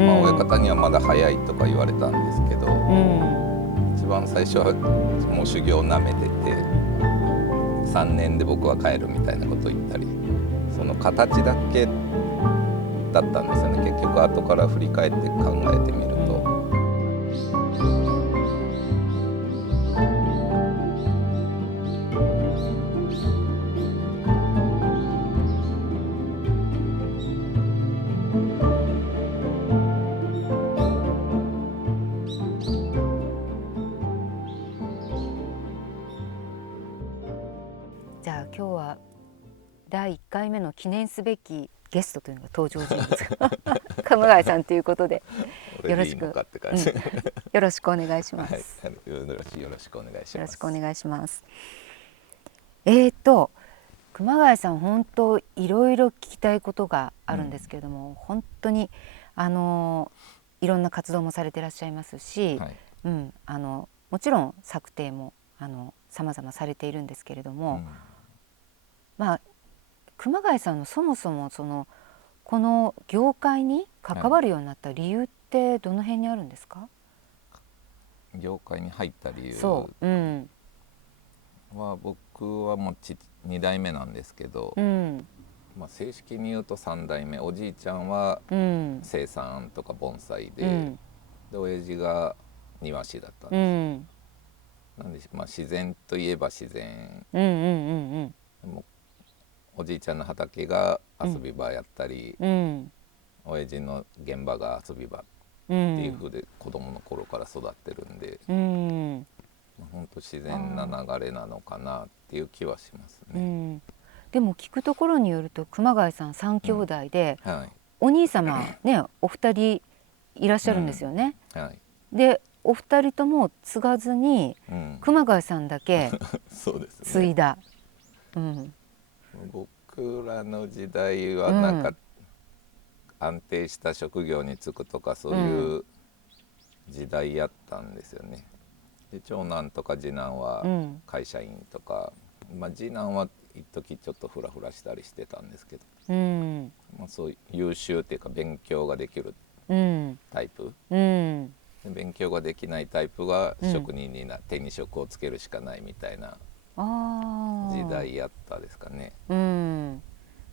親方にはまだ早いとか言われたんですけど、一番最初はもう修行をなめてて、3年で僕は帰るみたいなことを言ったり、その形だけだったんですよね。結局後から振り返って考えてみると。じゃあ今日は第1回目の記念すべきゲストというのが登場人物熊谷さんということでよろしく、よろしくお願いします。はい、よろしくお願いします。よろしくお願いします。熊谷さん本当いろいろ聞きたいことがあるんですけれども、本当にいろんな活動もされていらっしゃいますし、はい、もちろん策定も様々されているんですけれども、熊谷さんのそもそもこの業界に関わるようになった理由ってどの辺にあるんですか？業界に入った理由は、僕はもう2代目なんですけど、正式に言うと3代目。おじいちゃんは生産とか盆栽で、親父が庭師だったんです。なんで、自然といえば自然、おじいちゃんの畑が遊び場やったり、親父の現場が遊び場っていう風で子供の頃から育ってるんで、本当自然な流れなのかなっていう気はしますね。でも聞くところによると熊谷さん3兄弟で、お兄様ねお二人いらっしゃるんですよね。でお二人とも継がずに、熊谷さんだけ継いだ。僕らの時代はなんか安定した職業に就くとかそういう時代やったんですよね。で長男とか次男は会社員とか、次男は一時ちょっとフラフラしたりしてたんですけど、そういう優秀っていうか勉強ができるタイプ、勉強ができないタイプが職人に手に職をつけるしかないみたいな時代やったですかね。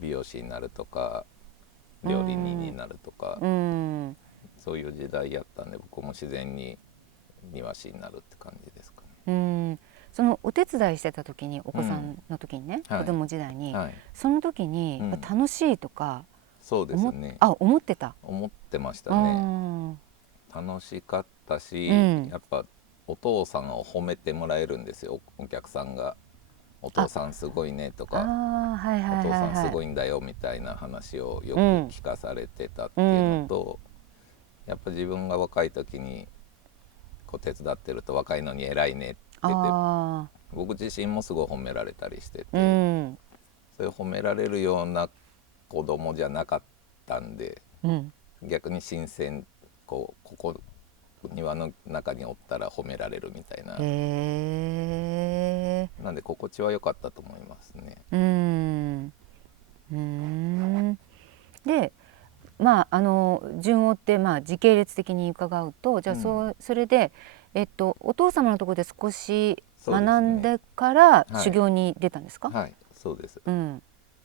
美容師になるとか料理人になるとか、そういう時代やったんで、僕も自然に庭師になるって感じですかね。そのお手伝いしてた時に、お子さんの時にね、子供時代に、その時に楽しいとか、そうですね、思ってましたね。楽しかったし、やっぱお父さんを褒めてもらえるんですよ、お客さんが。お父さんすごいねとか、お父さんすごいんだよみたいな話をよく聞かされてたっていうのと、やっぱ自分が若い時にこう手伝ってると、若いのに偉いねって言って、僕自身もすごい褒められたりしてて、そういう褒められるような子供じゃなかったんで、逆に新鮮、ここ庭の中におったら褒められるみたいな、なんで心地は良かったと思いますね。で順を追って、時系列的に伺うと、じゃあそれで、お父様のところで少し学んでから修行に出たんですか？はい、そうです。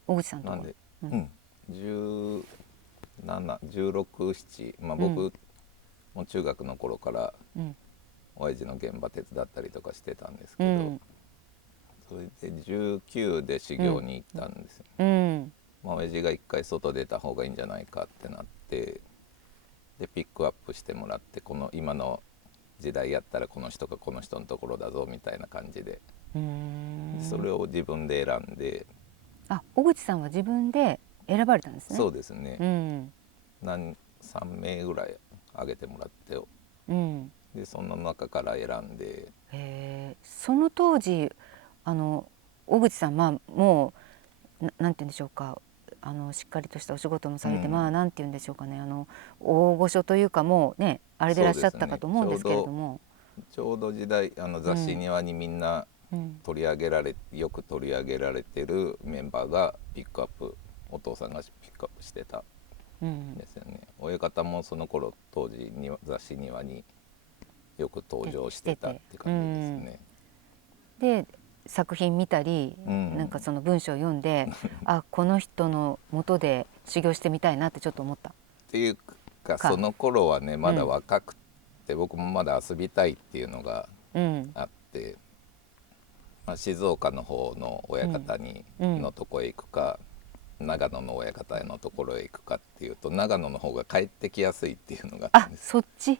小口さんとこ。なんで、17、16、7、僕も中学の頃から親父の現場手伝ったりとかしてたんですけど、それで19で修行に行ったんですよ。親父が一回外出た方がいいんじゃないかってなって、でピックアップしてもらって、この今の時代やったらこの人がこの人のところだぞみたいな感じで、それを自分で選んで。小口さんは自分で選ばれたんですね。そうですね、3名ぐらい挙げてもらって、でその中から選んで。その当時小口さん、もうなんて言うんでしょうか、しっかりとしたお仕事もされて、なんて言うんでしょうかね、大御所というか、もうねあれでいらっしゃったかと思うんですけれども、ちょうど時代、雑誌庭にみんな取り上げられ、よく取り上げられてるメンバーがピックアップ、お父さんがピックアップしてたんですよね。親方もその頃当時に雑誌庭によく登場してたって感じですね。で作品見たり、なんかその文章を読んであ、この人の元で修行してみたいなってちょっと思った。っていうかその頃はねまだ若くて、僕もまだ遊びたいっていうのがあって、静岡の方の親方のとこへ行くか、長野の親方のところへ行くかっていうと長野の方が帰ってきやすいっていうのがあったんです。そっち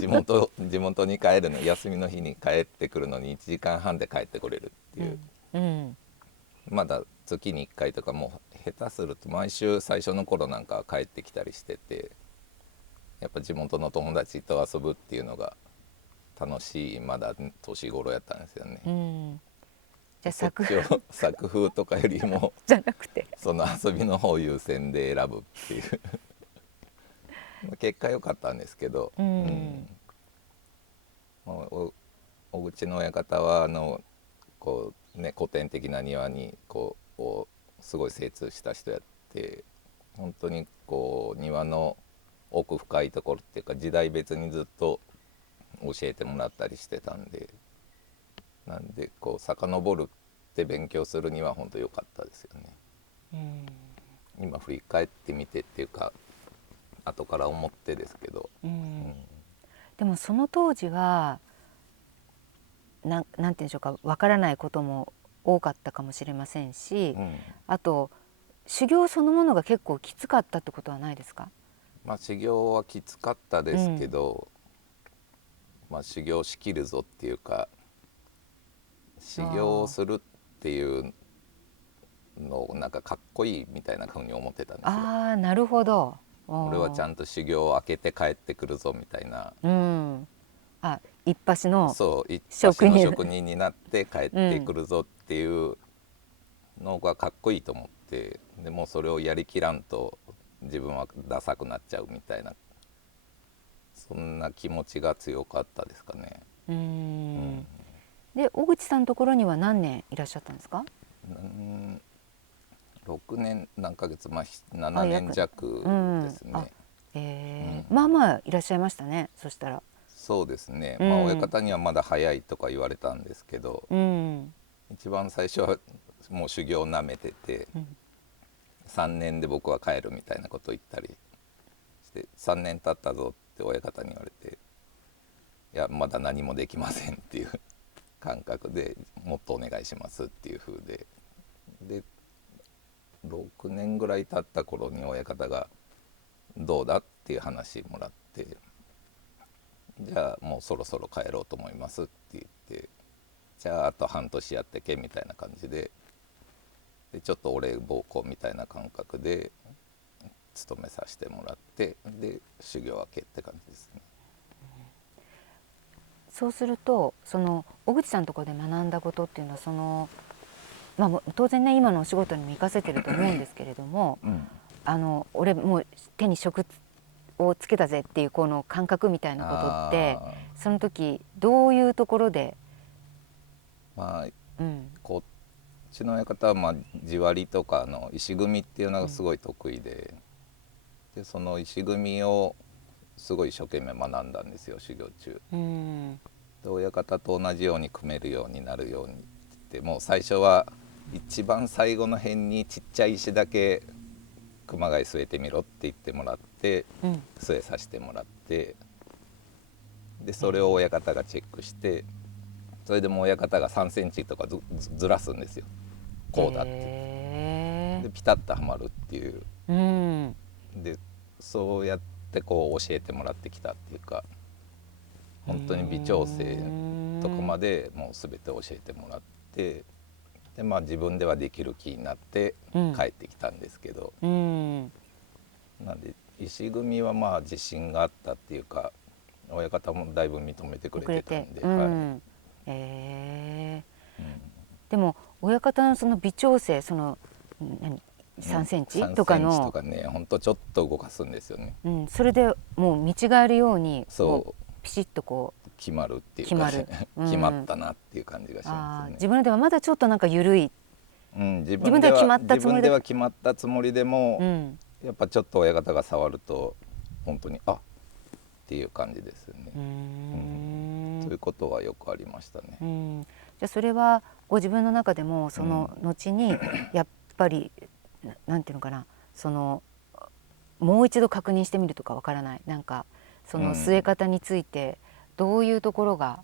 地元に帰るの、休みの日に帰ってくるのに1時間半で帰ってこれるっていう、まだ月に1回とかもう下手すると毎週最初の頃なんか帰ってきたりしてて、やっぱ地元の友達と遊ぶっていうのが楽しいまだ年頃やったんですよね。じゃあ作風とかよりもじゃなくてその遊びの方優先で選ぶっていう結果良かったんですけど、小口の親方はこうね古典的な庭にこうすごい精通した人やって、本当にこう庭の奥深いところっていうか時代別にずっと教えてもらったりしてたんで、なんでこう遡るって勉強するには本当良かったですよね。今振り返ってみてっていうか後から思ってですけど、でもその当時はなんて言うんでしょうか、わからないことも多かったかもしれませんし、あと修行そのものが結構きつかったってことはないですか？修行はきつかったですけど、修行しきるぞっていうか修行をするっていうのをなんかかっこいいみたいな風に思ってたんですよ。なるほど。俺はちゃんと修行を開けて帰ってくるぞみたいな、一発の職人になって帰ってくるぞっていうのがかっこいいと思って、でもそれをやりきらんと自分はダサくなっちゃうみたいな、そんな気持ちが強かったですかね。で小口さんのところには何年いらっしゃったんですか？6年何ヶ月、7年弱ですね。まあまあいらっしゃいましたね。そしたらそうですね、親方にはまだ早いとか言われたんですけど、一番最初はもう修行なめてて、3年で僕は帰るみたいなことを言ったりして3年経ったぞって親方に言われて、いやまだ何もできませんっていう感覚でもっとお願いしますっていう風で6年ぐらい経った頃に親方がどうだっていう話もらって、じゃあもうそろそろ帰ろうと思いますって言って、じゃああと半年やってけみたいな感じで、ちょっとお礼奉公みたいな感覚で勤めさせてもらって、で修行明けって感じですね。そうするとその小口さんのところで学んだことっていうのは当然ね今のお仕事にも生かせてると思うんですけれども、俺もう手に職をつけたぜっていうこの感覚みたいなことってその時どういうところで？こっちの親方は地割りとかの石組みっていうのがすごい得意で、その石組みをすごい一生懸命学んだんですよ修行中。で親方と同じように組めるようになるようにってもう最初は一番最後の辺にちっちゃい石だけ熊谷据えてみろって言ってもらって、据えさせてもらって、でそれを親方がチェックして、それでも親方が3センチとか ずらすんですよ、こうだって。でピタッとはまるっていう、でそうやってこう教えてもらってきたっていうか、本当に微調整とかまでもう全て教えてもらって、で自分ではできる気になって帰ってきたんですけど、なんで石組みは自信があったっていうか、親方もだいぶ認めてくれてたんで。でも親方のその微調整、その3センチとかの3センチとかね、ほんとちょっと動かすんですよね。それでもう見違えるようにピシッとこう決まるっていうか、決まったなっていう感じがしますね。自分ではまだちょっとなんか緩い、自分では決まったつもりでも、やっぱちょっと親方が触ると本当にあっていう感じですよね。そういうことはよくありましたね。じゃあそれはご自分の中でもその後にやっぱり、なんていうのかな、そのもう一度確認してみるとかわからない、なんかその据え方についてどういうところが、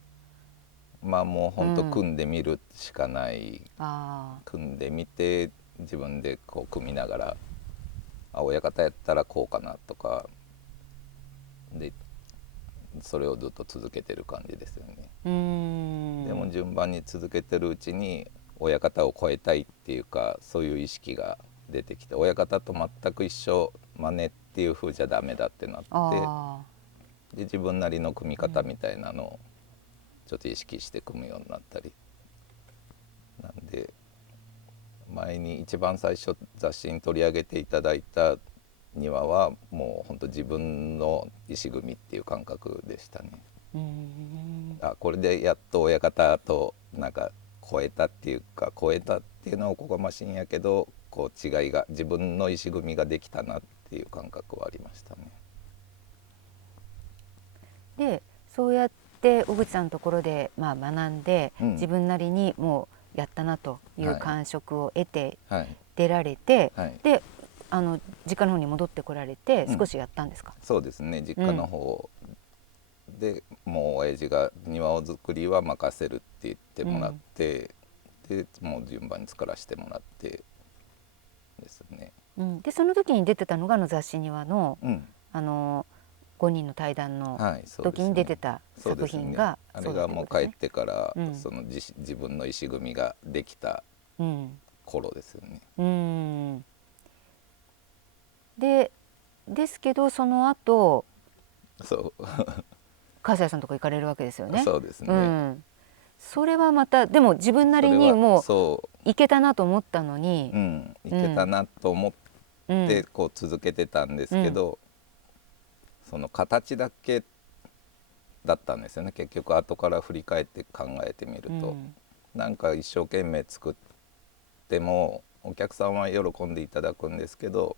まあもう本当組んでみるしかない、あ組んでみて自分でこう組みながら、あ親方やったらこうかなとかで、それをずっと続けてる感じですよね。でも順番に続けてるうちに親方を超えたいっていうか、そういう意識が出てきて、親方と全く一緒真似っていう風じゃダメだってなって、で自分なりの組み方みたいなのをちょっと意識して組むようになったり、なんで前に一番最初雑誌に取り上げていただいた庭はもう本当自分の石組みっていう感覚でしたね。あこれでやっと親方となんか超えたっていうか、超えたっていうのはおこがましいんやけど、こう違いが自分の石組みができたなっていう感覚はありましたね。でそうやって小口さんのところでまあ学んで、自分なりにもうやったなという感触を得て出られて、で実家の方に戻ってこられて少しやったんですか？そうですね、実家の方でもう親父が庭を作りは任せるって言ってもらって、でもう順番に作らせてもらってですね。でその時に出てたのが雑誌庭の、5人の対談の時に出てた作品が、あれがもう帰ってから、その自分の石組みができた頃ですよね。ですけどその後そう笠谷さんとか行かれるわけですよね。そうですね、それはまたでも自分なりにもういけたなと思ったのに、いけたなと思ってこう続けてたんですけど、その形だけだったんですよね。結局後から振り返って考えてみると、なんか一生懸命作ってもお客さんは喜んでいただくんですけど、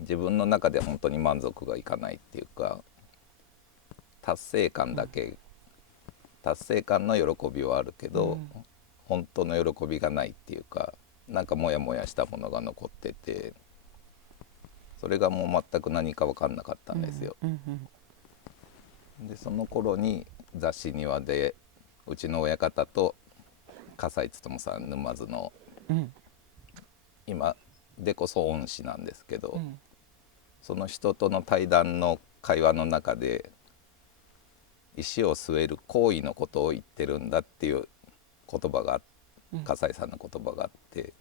自分の中で本当に満足がいかないっていうか、達成感の喜びはあるけど、本当の喜びがないっていうか、なんかモヤモヤしたものが残ってて、それがもう全く何か分かんなかったんですよ。でその頃に雑誌庭でうちの親方と笠井勉さん、沼津の、今でこそ恩師なんですけど、その人との対談の会話の中で石を据える行為のことを言ってるんだっていう言葉が、笠井さんの言葉があって、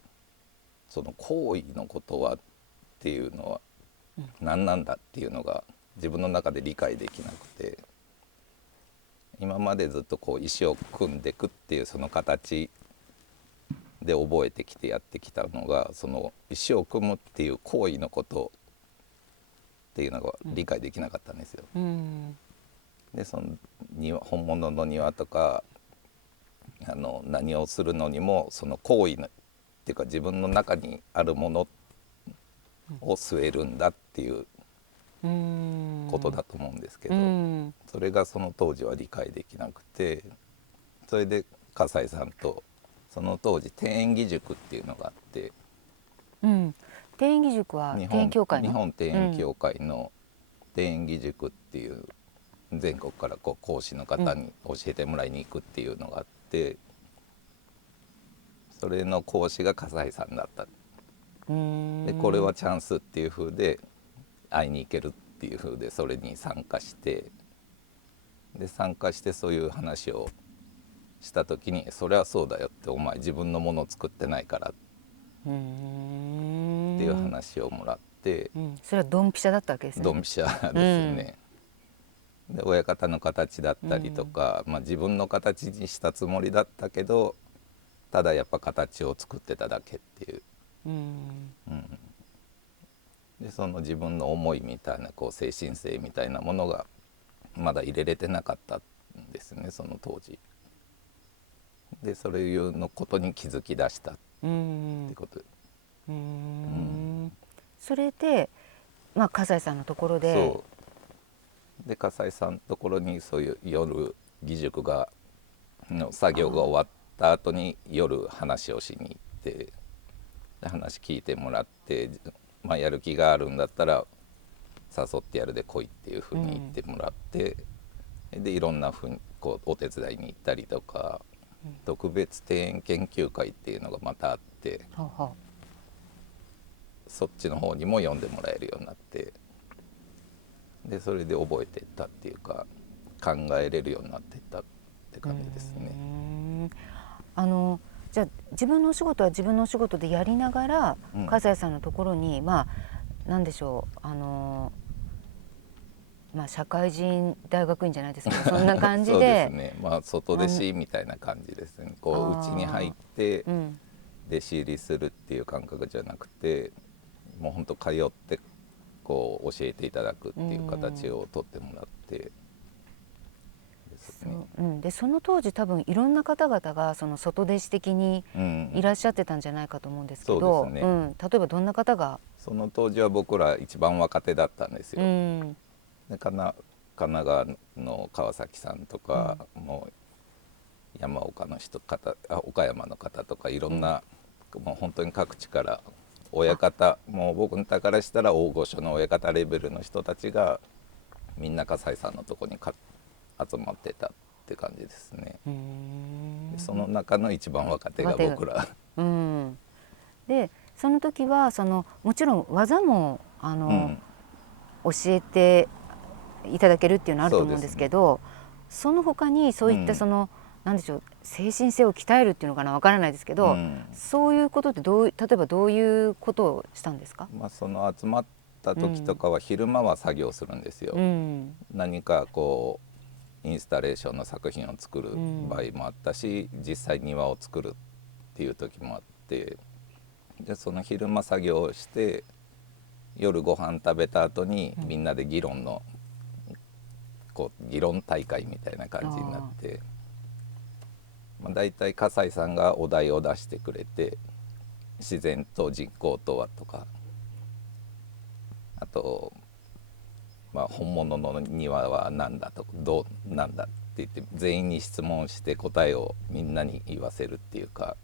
その行為のことはっていうのは何なんだっていうのが自分の中で理解できなくて、今までずっとこう石を組んでいくっていうその形で覚えてきてやってきたのが、その石を組むっていう行為のことっていうのが理解できなかったんですよ。でその本物の庭とか何をするのにもその行為っていうか自分の中にあるものを据えるんだっていうことだと思うんですけど、それがその当時は理解できなくて、それで笠井さんとその当時天演技塾っていうのがあって、天演技塾は天演協会の日本天演協会の天演技塾っていう、全国からこう講師の方に教えてもらいに行くっていうのがあって、それの講師が笠井さんだった。でこれはチャンスっていう風で会いに行けるっていう風でそれに参加して、で参加してそういう話をした時に、それはそうだよって、お前自分のものを作ってないからっていう話をもらって、それはドンピシャだったわけですね。ドンピシャですね。で親方の形だったりとか、自分の形にしたつもりだったけど、ただやっぱ形を作ってただけっていう、でその自分の思いみたいなこう精神性みたいなものがまだ入れれてなかったんですね、その当時で。それいうのことに気づき出したってことで、それでまあ、笠井さんのところで。そうで笠井さんのところにそういう夜義塾の作業が終わった後に夜話をしに行って、話聞いてもらって、まあ、やる気があるんだったら誘ってやるで来いっていうふうに言ってもらって、でいろんなふうにこうお手伝いに行ったりとか、特別庭園研究会っていうのがまたあって、そっちの方にも読んでもらえるようになって、でそれで覚えていったっていうか考えれるようになっていったって感じですね。じゃあ自分のお仕事は自分のお仕事でやりながら、笠井さんのところにまあ何でしょう、まあ、社会人大学院じゃないですけどそんな感じでそうですね、まあ、外弟子みたいな感じですね。こううちに入って弟子入りするっていう感覚じゃなくて、もうほんと通ってこう教えていただくっていう形をとってもらってですね。でその当時多分いろんな方々がその外弟子的にいらっしゃってたんじゃないかと思うんですけど、例えばどんな方が？その当時は僕ら一番若手だったんですよ。で神奈川の川崎さんとか、もう山岡の岡山の方とかいろんな、もう本当に各地から親方、もう僕からしたら大御所の親方レベルの人たちがみんな笠井さんのとこに集まってたって感じですね。その中の一番若手が僕ら。でその時はもちろん技も教えていただけるっていうのはあると思うんですけど、その他にそういったなんでしょう、精神性を鍛えるっていうのかな、わからないですけど、そういうことって例えばどういうことをしたんですか？まあその集まった時とかは昼間は作業するんですよ。何かこうインスタレーションの作品を作る場合もあったし、実際庭を作るっていう時もあって、でその昼間作業をして夜ご飯食べた後にみんなで議論大会みたいな感じになって、だいたい笠井さんがお題を出してくれて、自然と人工とはとか、あと、まあ、本物の庭は何だとかどうなんだって言って全員に質問して答えをみんなに言わせるっていうか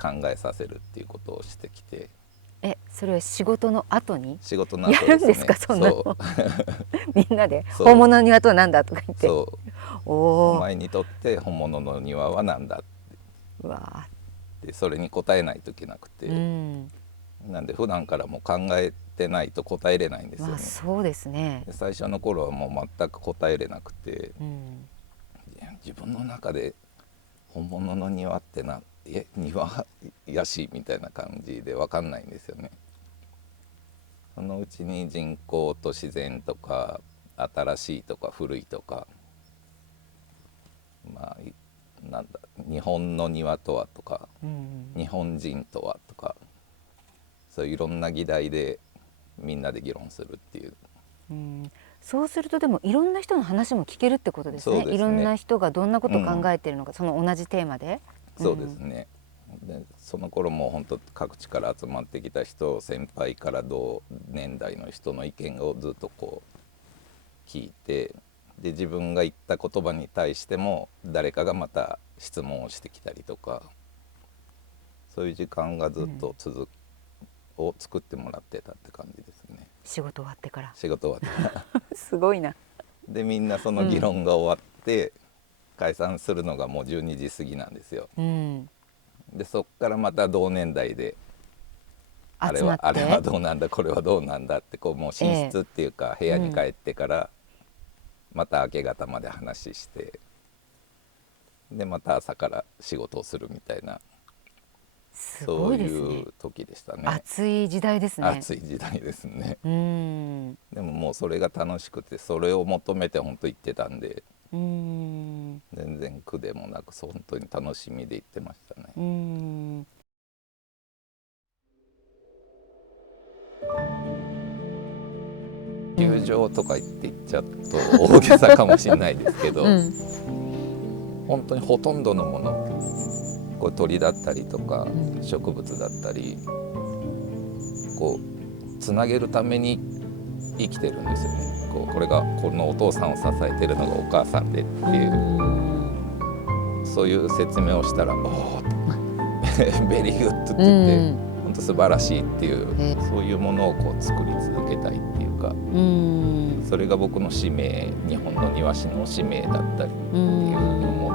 考えさせるっていうことをしてきて。それは仕事の後に仕事の後ですね。やるんですか、そんなのみんなで本物の庭とは何だとか言って、お前にとって本物の庭は何だってそれに答えないといけなくて、なんで普段からもう考えてないと答えれないんですよね。そうですね。最初の頃はもう全く答えれなくて、自分の中で本物の庭って庭やしみたいな感じで分かんないんですよね。そのうちに人工と自然とか新しいとか古いとか、まあなんだ日本の庭とはとか、日本人とはとか、そういういろんな議題でみんなで議論するっていう。そうするとでもいろんな人の話も聞けるってことですね。いろんな人がどんなことを考えているのか、その同じテーマで。そうですね。でその頃も本当各地から集まってきた人、先輩から同年代の人の意見をずっとこう聞いて、で自分が言った言葉に対しても誰かがまた質問をしてきたりとか、そういう時間がずっとを作ってもらってたって感じですね。仕事終わってから。仕事終わってからすごいな。でみんなその議論が終わって解散するのがもう12時過ぎなんですよ。でそっからまた同年代であれはどうなんだこれはどうなんだってこうもう寝室っていうか部屋に帰ってからまた明け方まで話して、でまた朝から仕事をするみたいな、そういう時でしたね。暑い時代ですね。暑い時代ですね。でももうそれが楽しくて、それを求めて本当行ってたんで、全然苦でもなく本当に楽しみで行ってましたね。球場とか言って言っちゃうと大げさかもしれないですけど、本当にほとんどのもの、こう鳥だったりとか植物だったり、こうつなげるために生きてるんですよね。これがこのお父さんを支えてるのがお母さんでっていう、そういう説明をしたら「おおベリーグッド」って言って、本当素晴らしいっていう、そういうものを作り続けたいっていうか、それが僕の使命、日本の庭師の使命だったりっていうのも